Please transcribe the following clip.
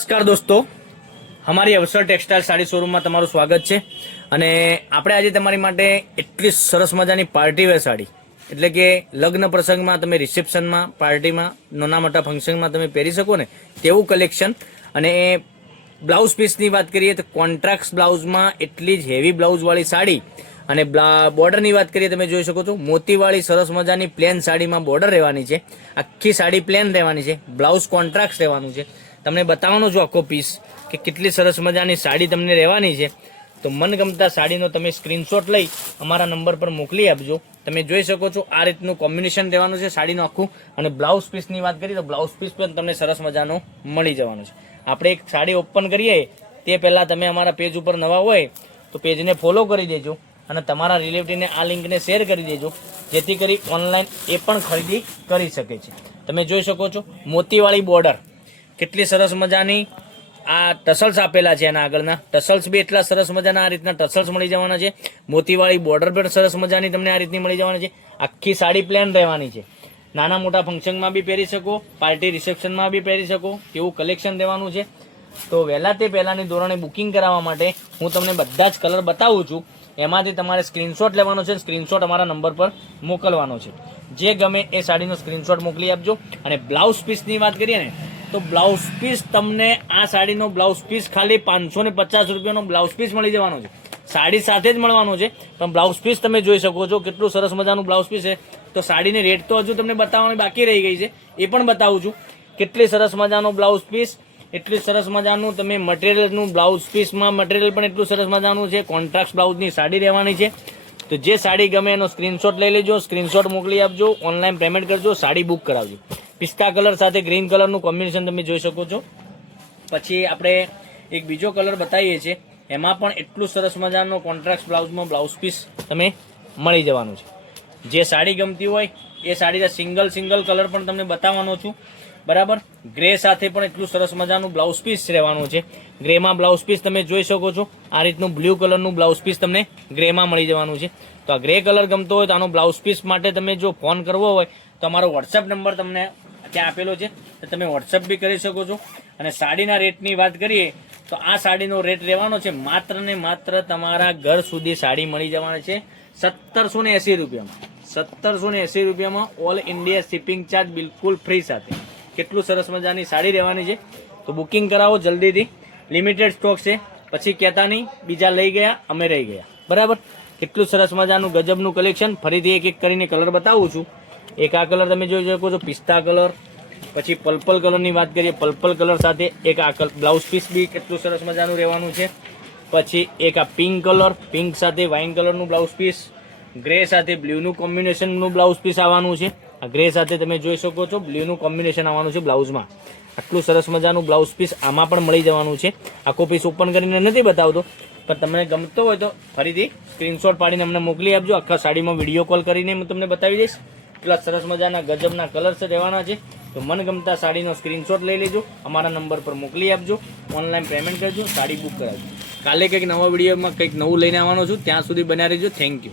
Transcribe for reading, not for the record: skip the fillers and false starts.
નમસ્કાર દોસ્તો, અમારી અવસર ટેક્સટાઇલ સાડી શોરૂમમાં તમારું સ્વાગત છે. અને આપણે આજે તમારી માટે એટલી સરસ મજાની પાર્ટીવેર સાડી, એટલે કે લગ્ન પ્રસંગમાં તમે રિસેપ્શનમાં, પાર્ટીમાં, નાના મોટા ફંક્શનમાં તમે પહેરી શકો ને તેવું કલેક્શન. અને બ્લાઉઝ પીસની વાત કરીએ તો કોન્ટ્રાક્ટ બ્લાઉઝમાં એટલી જ હેવી બ્લાઉઝવાળી સાડી. અને બોર્ડરની વાત કરીએ, તમે જોઈ શકો છો મોતીવાળી સરસ મજાની પ્લેન સાડીમાં બોર્ડર રહેવાની છે. આખી સાડી પ્લેન રહેવાની છે, બ્લાઉઝ કોન્ટ્રાક્ટ રહેવાનું છે. તમને બતાવવાનો છું આખો પીસ કે કેટલી સરસ મજાની સાડી તમને રહેવાની છે. તો મનગમતા સાડીનો તમે સ્ક્રીનશોટ લઈ અમારા નંબર પર મોકલી આપજો. તમે જોઈ શકો છો આ રીતનું કોમ્બિનેશન રહેવાનું છે સાડીનું આખું. અને બ્લાઉઝ પીસની વાત કરીએ તો બ્લાઉઝ પીસ પણ તમને સરસ મજાનો મળી જવાનો છે. આપણે એક સાડી ઓપન કરીએ તે પહેલાં તમે અમારા પેજ ઉપર નવા હોય તો પેજને ફોલો કરી દેજો અને તમારા રિલેટિવને આ લિંકને શેર કરી દેજો, જેથી કરી ઓનલાઈન એ પણ ખરીદી કરી શકે છે. તમે જોઈ શકો છો મોતીવાળી બોર્ડર કેટલી સરસ મજાની, આ ટસલ્સ આપેલા છે. એના આગળના ટસલ્સ બી એટલા સરસ મજાના આ રીતના ટસલ્સ મળી જવાના છે. મોતીવાળી બોર્ડર પણ સરસ મજાની તમને આ રીતની મળી જવાની છે. આખી સાડી પ્લેન રહેવાની છે. નાના મોટા ફંક્શનમાં બી પહેરી શકો, પાર્ટી રિસેપ્શનમાં બી પહેરી શકો એવું કલેક્શન રહેવાનું છે. તો વહેલા તે પહેલાંની ધોરણે બુકિંગ કરાવવા માટે હું તમને બધા જ કલર બતાવું છું. એમાંથી તમારે સ્ક્રીનશોટ લેવાનો છે, સ્ક્રીનશોટ અમારા નંબર પર મોકલવાનો છે. જે ગમે એ સાડીનો સ્ક્રીનશોટ મોકલી આપજો. અને બ્લાઉઝ પીસની વાત કરીએ ને તો બ્લાઉઝ પીસ તમને આ સાડીનો બ્લાઉઝ પીસ ખાલી 550 રૂપિયાનો બ્લાઉઝ પીસ મળી જવાનો છે. સાડી સાથે જ મળવાનો છે, પણ બ્લાઉઝ પીસ તમે જોઈ શકો છો કેટલું સરસ મજાનું બ્લાઉઝ પીસ છે. તો સાડીની રેટ તો હજુ તમને બતાવવાની બાકી રહી ગઈ છે, એ પણ બતાવું છું. કેટલી સરસ મજાનો બ્લાઉઝ પીસ, એટલી સરસ મજાનું તમે મટીરિયલનું બ્લાઉઝ પીસમાં મટીરિયલ પણ એટલું સરસ મજાનું છે. કોન્ટ્રાક્ટ બ્લાઉઝની સાડી રહેવાની છે. તો જે સાડી ગમે એનો સ્ક્રીનશોટ લઈ લેજો, સ્ક્રીનશોટ મોકલી આપજો, ઓનલાઈન પેમેન્ટ કરજો, સાડી બુક કરાવજો. પિસ્તા કલર સાથે ગ્રીન કલરનું કોમ્બિનેશન તમે જોઈ શકો છો. પછી આપણે એક બીજો કલર બતાવીએ છીએ, એમાં પણ એટલું સરસ મજાનો કોન્ટ્રાક્ટ બ્લાઉઝમાં બ્લાઉઝ પીસ તમે મળી જવાનું છે. જે સાડી ગમતી હોય એ સાડીના સિંગલ કલર પણ તમને બતાવવાનો છું, બરાબર. ગ્રે સાથે પણ એટલું સરસ મજાનું બ્લાઉઝ પીસ રહેવાનું છે. ગ્રેમાં બ્લાઉઝ પીસ તમે જોઈ શકો છો, આ રીતનું બ્લુ કલરનું બ્લાઉઝ પીસ તમને ગ્રેમાં મળી જવાનું છે. તો આ ગ્રે કલર ગમતો હોય તો આનો બ્લાઉઝ પીસ માટે તમે જો ફોન કરવો હોય તો અમારો વોટ્સએપ નંબર તમને ત્યાં આપેલો છે, તો તમે વોટ્સએપ બી કરી શકો છો. અને સાડીના રેટની વાત કરીએ તો આ સાડીનો રેટ રહેવાનો છે માત્ર ને માત્ર તમારા ઘર સુધી સાડી મળી જવાની છે 1780 રૂપિયામાં. 1780 રૂપિયામાં ઓલ ઇન્ડિયા શિપિંગ ચાર્જ બિલકુલ ફ્રી સાથે. કેટલું સરસ મજાની સાડી રહેવાની છે. તો બુકિંગ કરાવો જલ્દીથી, લિમિટેડ સ્ટોક છે. પછી કહેતા નહીં બીજા લઈ ગયા અમે રહી ગયા, બરાબર. કેટલું સરસ મજાનું ગજબનું કલેક્શન. ફરીથી એક એક કરીને કલર બતાવું છું. એક આ કલર તમે જોઈ શકો છો, પિસ્તા કલર. પછી પર્પલ કલરની વાત કરીએ, પર્પલ કલર સાથે એક આ બ્લાઉઝ પીસ બી કેટલું સરસ મજાનું રહેવાનું છે. પછી એક આ પિંક કલર, પિંક સાથે વાઇન કલરનું બ્લાઉઝ પીસ. ગ્રે સાથે બ્લુનું કોમ્બિનેશનનું બ્લાઉઝ પીસ આવવાનું છે. આ ગ્રે સાથે તમે જોઈ શકો છો બ્લુનું કોમ્બિનેશન આવવાનું છે બ્લાઉઝમાં. આટલું સરસ મજાનું બ્લાઉઝ પીસ આમાં પણ મળી જવાનું છે. આખો પીસ ઓપન કરીને નથી બતાવતો, પણ તમને ગમતો હોય તો ફરીથી સ્ક્રીનશોટ પાડીને અમને મોકલી આપજો. આખા સાડીમાં વિડીયો કોલ કરીને હું તમને બતાવી દઈશ. એટલા સરસ મજાના ગજબના કલર્સ રહેવાના છે. તો મનગમતા સાડીનો સ્ક્રીનશોટ લઈ લેજો, અમારા નંબર પર મોકલી આપજો, ઓનલાઈન પેમેન્ટ કરજો, સાડી બુક કરાવજો. કાલે કંઈક નવા વિડીયોમાં કંઈક નવું લઈને આવવાનો છું. ત્યાં સુધી બન્યા રહેજો. Thank you.